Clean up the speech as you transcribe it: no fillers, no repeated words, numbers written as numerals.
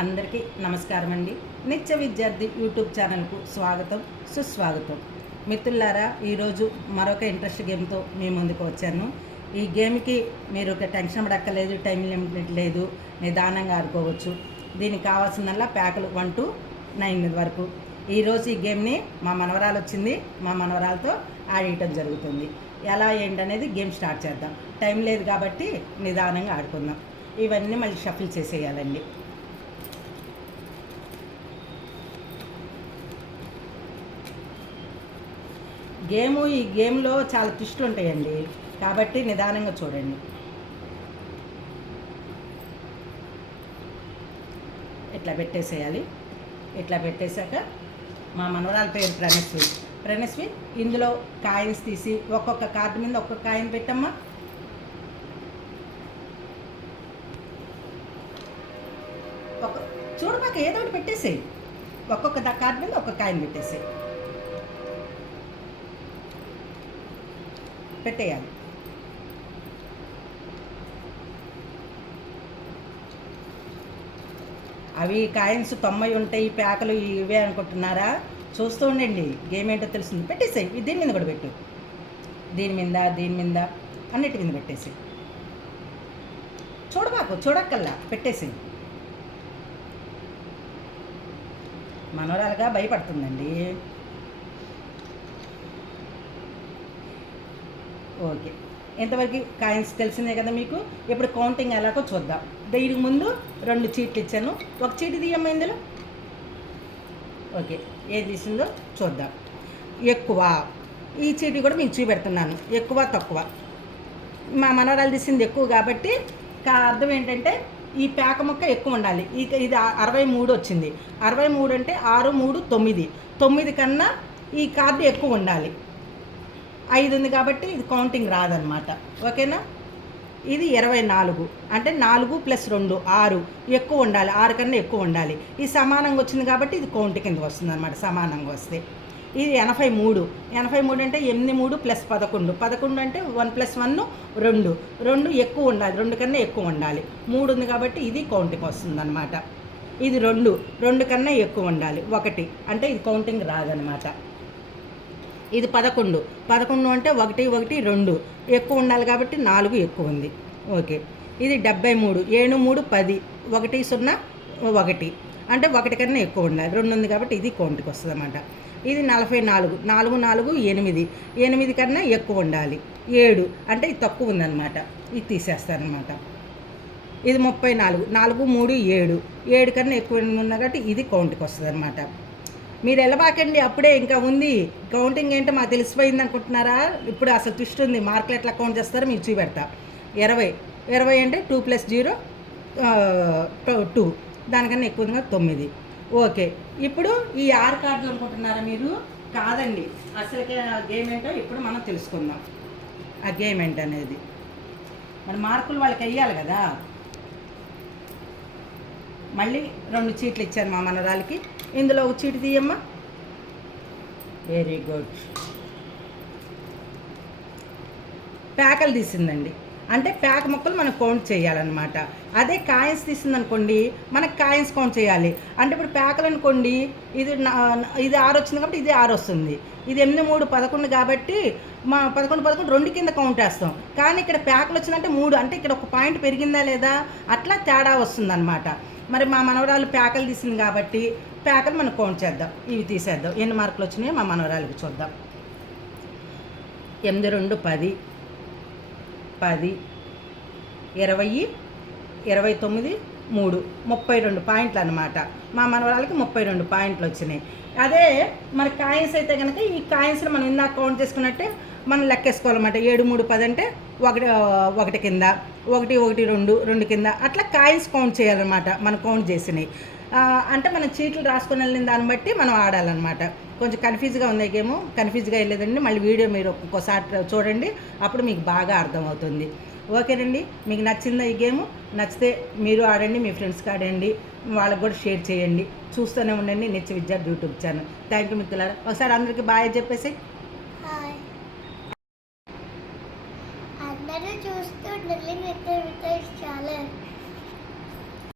అందరికీ నమస్కారం అండి. నిత్య విద్యార్థి యూట్యూబ్ ఛానల్కు స్వాగతం, సుస్వాగతం. మిత్రులారా, ఈరోజు మరొక ఇంట్రెస్ట్ గేమ్తో మీ ముందుకు వచ్చాను. ఈ గేమ్కి మీరు ఒక టెన్షన్ పడక్కర్లేదు, టైం లిమిట్ లేదు, నిదానంగా ఆడుకోవచ్చు. దీనికి కావాల్సిందల్లా ప్యాకులు 1 to 9 వరకు. ఈరోజు ఈ గేమ్ని మా మనవరాలు వచ్చింది, మా మనవరాలతో ఆడేయటం జరుగుతుంది. ఎలా ఏంటనేది గేమ్ స్టార్ట్ చేద్దాం. టైం లేదు కాబట్టి నిదానంగా ఆడుకుందాం. ఇవన్నీ మళ్ళీ షఫిల్ చేసేయాలండి. ఈ గేమ్లో చాలా ట్విస్టులు ఉంటాయండి, కాబట్టి నిదానంగా చూడండి. ఇట్లా పెట్టేసేయాలి. ఇట్లా పెట్టేశాక మా మనవరాల పేరు ప్రణస్వి. ఇందులో కాయిన్స్ తీసి ఒక్కొక్క కార్డు మీద ఒక్కొక్క కాయిన్ పెట్టమ్మా. చూడమాక ఏదో ఒకటి పెట్టేసేయి. ఒక్కొక్క కార్డు మీద ఒక్కొక్క కాయిన్ పెట్టేసేయి. పెట్టేయాలి. అవి కాయిన్స్ 90 ఉంటాయి, ప్యాకలు ఇవే అనుకుంటున్నారా? చూస్తూ ఉండండి, గేమ్ ఏంటో తెలుస్తుంది. పెట్టేసేయి. దీని మీద కూడా పెట్టు. దీని మీద అన్నిటి మీద పెట్టేసేయి. చూడక్కల్లా పెట్టేసేయి. మనోరాలుగా భయపడుతుందండి. ఓకే, ఇంతవరకు కాయిన్స్ తెలిసిందే కదా మీకు. ఇప్పుడు కౌంటింగ్ ఎలాగో చూద్దాం. దీనికి ముందు 2 చీట్లు ఇచ్చాను. ఒక చీటి తీయమ్మా ఇందులో. ఓకే, ఏది తీసిందో చూద్దాం. ఎక్కువ, ఈ చీటి కూడా మీకు చూపెడుతున్నాను. ఎక్కువ తక్కువ. మా మనవరాలు తీసింది ఎక్కువ కాబట్టి అర్థం ఏంటంటే ఈ పేక మొక్క ఎక్కువ ఉండాలి. ఇది 63 వచ్చింది. 63 అంటే 6, 3, 9. 9 కన్నా ఈ కార్డు ఎక్కువ ఉండాలి. 5 ఉంది కాబట్టి ఇది కౌంటింగ్ రాదనమాట. ఓకేనా? ఇది 24 అంటే 4 + 2 6 ఎక్కువ ఉండాలి. 6 కన్నా ఎక్కువ ఉండాలి. ఇది సమానంగా వచ్చింది కాబట్టి ఇది కౌంట్ కింద వస్తుంది అనమాట. సమానంగా వస్తే ఇది 83. 83 అంటే 8, 3 + 11. 11 అంటే 1 + 1 2. 2 ఎక్కువ ఉండాలి. 2 కన్నా ఎక్కువ ఉండాలి. 3 ఉంది కాబట్టి ఇది కౌంటింగ్ వస్తుంది అనమాట. ఇది 2 కన్నా ఎక్కువ ఉండాలి. 1 అంటే ఇది కౌంటింగ్ రాదనమాట. ఇది 11. 11 అంటే 1, 1, 2 ఎక్కువ ఉండాలి కాబట్టి 4 ఎక్కువ ఉంది. ఓకే, ఇది 73. 7, 3, 10. 1, 0, 1 అంటే 1 కన్నా ఎక్కువ ఉండాలి. 2 ఉంది కాబట్టి ఇది కౌంట్కి వస్తుంది అన్నమాట. ఇది 44. 4, 4, 8. 8 కన్నా ఎక్కువ ఉండాలి. 7 అంటే ఇది తక్కువ ఉందన్నమాట. ఇది తీసేస్తారనమాట. ఇది 34. 4, 3, 7. 7 కన్నా ఎక్కువ ఉంది కాబట్టి ఇది కౌంట్కి వస్తుంది అనమాట. మీరు వెళ్ళబాకండి, అప్పుడే ఇంకా ఉంది. కౌంటింగ్ ఏంటో మాకు తెలిసిపోయింది అనుకుంటున్నారా? ఇప్పుడు అసలు ట్విస్ట్ ఉంది. మార్కులు ఎట్లా కౌంట్ చేస్తారో మీకు చూపెడతా. 20 అంటే 2 + 0 2. దానికన్నా ఎక్కువ ఉంది 9. ఓకే, ఇప్పుడు ఈ 6 కార్డులు అనుకుంటున్నారా మీరు? కాదండి, అసలు గేమ్ ఏంటో ఇప్పుడు మనం తెలుసుకుందాం. ఆ గేమ్ ఏంటనేది మరి మార్కులు వాళ్ళకి వెయ్యాలి కదా. మళ్ళీ 2 చీట్లు ఇచ్చాను మా మనరాలకి. ఇందులో ఒక చీటి తీయమ్మా. Very good. ప్యాకలు తీసిందండి, అంటే ప్యాక్ మొక్కలు మనం కౌంట్ చేయాలన్నమాట. అదే కాయిన్స్ తీసిందనుకోండి, మనకు కాయిన్స్ కౌంట్ చేయాలి. అంటే ఇప్పుడు ప్యాకలు అనుకోండి, ఇది 6 వచ్చింది కాబట్టి ఇది 6 వస్తుంది. ఇది 8, 3, 11 కాబట్టి మా 11, 11 2 కింద కౌంట్ వేస్తాం. కానీ ఇక్కడ ప్యాకలు వచ్చిందంటే 3 అంటే ఇక్కడ ఒక పాయింట్ పెరిగిందా లేదా అట్లా తేడా వస్తుందన్నమాట. మరి మా మనవరాలు ప్యాకలు తీసింది కాబట్టి ప్యాకలు మనం కౌంట్ చేద్దాం. ఇవి తీసేద్దాం. ఎన్ని మార్కులు వచ్చినాయో మా మనవరాలకి చూద్దాం. 8, 2, 10. 10, 20, 29, 3 32 పాయింట్లు అనమాట. మా మనవరాలకి 32 పాయింట్లు వచ్చినాయి. అదే మరి కాయిన్స్ అయితే కనుక ఈ కాయిన్స్ని మనం ఇందాక కౌంట్ చేసుకున్నట్టే మనం లెక్కేసుకోవాలన్నమాట. 7, 3, 10 అంటే 1 కింద, 1, 1, 2 2 కింద అట్లా కాయిన్స్ కౌంట్ చేయాలన్నమాట. మనం కౌంట్ చేసినాయి అంటే మనం చీట్లు రాసుకొని వెళ్ళిన దాన్ని బట్టి మనం ఆడాలన్నమాట. కొంచెం కన్ఫ్యూజ్గా ఉంది గేమ్. కన్ఫ్యూజ్గా వెళ్ళలేదండి. మళ్ళీ వీడియో మీరు ఒక్కోసారి చూడండి, అప్పుడు మీకు బాగా అర్థమవుతుంది. ఓకేనండి, మీకు నచ్చిందా ఈ గేమ్? నచ్చితే మీరు ఆడండి, మీ ఫ్రెండ్స్కి ఆడండి, వాళ్ళకి కూడా షేర్ చేయండి. చూస్తూనే ఉండండి నిత్య విద్యార్థి యూట్యూబ్ ఛానల్. థ్యాంక్ యూ మిత్రులారా. ఒకసారి అందరికీ బాయ్ చెప్పేసి